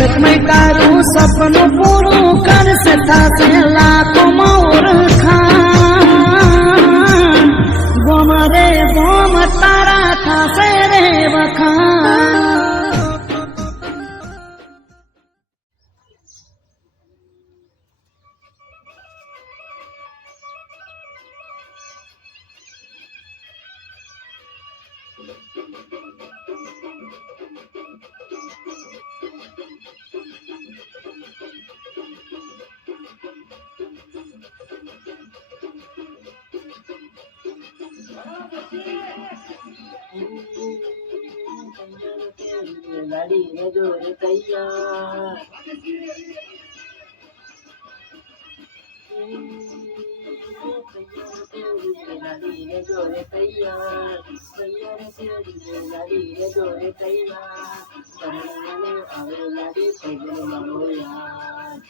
ભરતમય તારું સપનું પૂરું કરશે થાશે લાખોમાં ઓળખાણ ગોમ રે ગોમ તારા થાશે રે વખાણ લાડી રે જોરે તૈયાર લાડી રે જોરે તૈયાર તૈયાર તેરી લાડી રે જોરે તૈયાર પરણાને આવે લાડી પૈગલ મારો યાર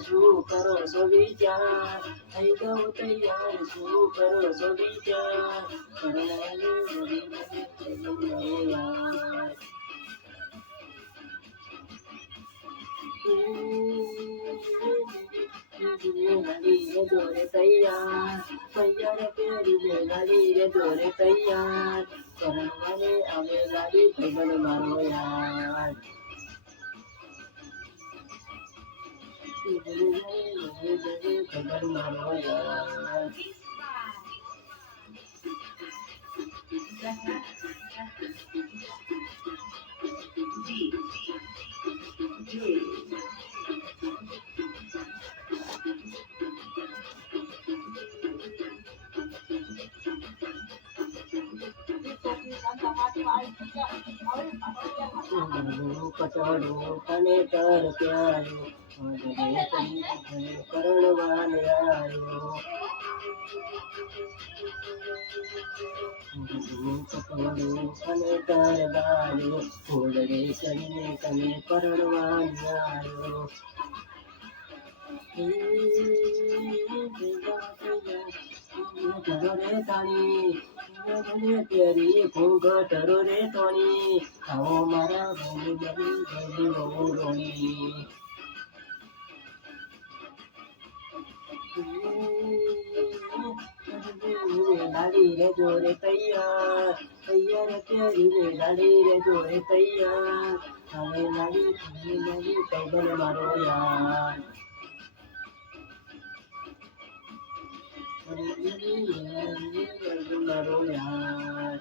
શું કરો છો વિચાર થઈ ગયો તૈયાર શું કરો છો વિચાર પરણાને યાર લાડી રે જોરે તૈયાર તૈયાર તેરી લાડી રે જોરે તૈયાર પરણાને આવે લાડી પૈગલ મારો યાર પૈગલ મારો યાર કચડો તને તર પ્યારો કરણવાન આવ્યો કચડો તને તર ગાયો ફૂલ રે કરીને તને પરણવાન આવ્યો રે તાણી તેરી ઘૂંઘટ રે તોણી આવો મારા ભોલી બની ભોલી બહુ રોણી લાડી રે જોરે તૈયાર તૈયાર તેરી લાડી રે જોરે તૈયાર હવે લાડી પૈગલ મારો યાર મારો યાર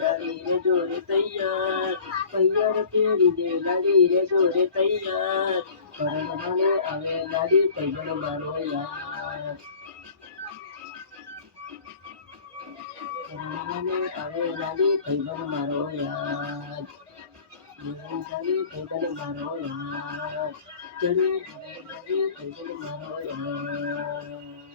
લાડી રે જોરે તૈયાર તૈયાર તેરી લાડી રે જોરે તૈયાર પરણાને આવે લાડી પૈગલ મારો યાર પરણાને આવે લાડી પૈગલ મારો યાર લાડી પૈગલ મારો યાર લાડી પૈગલ મારો યાર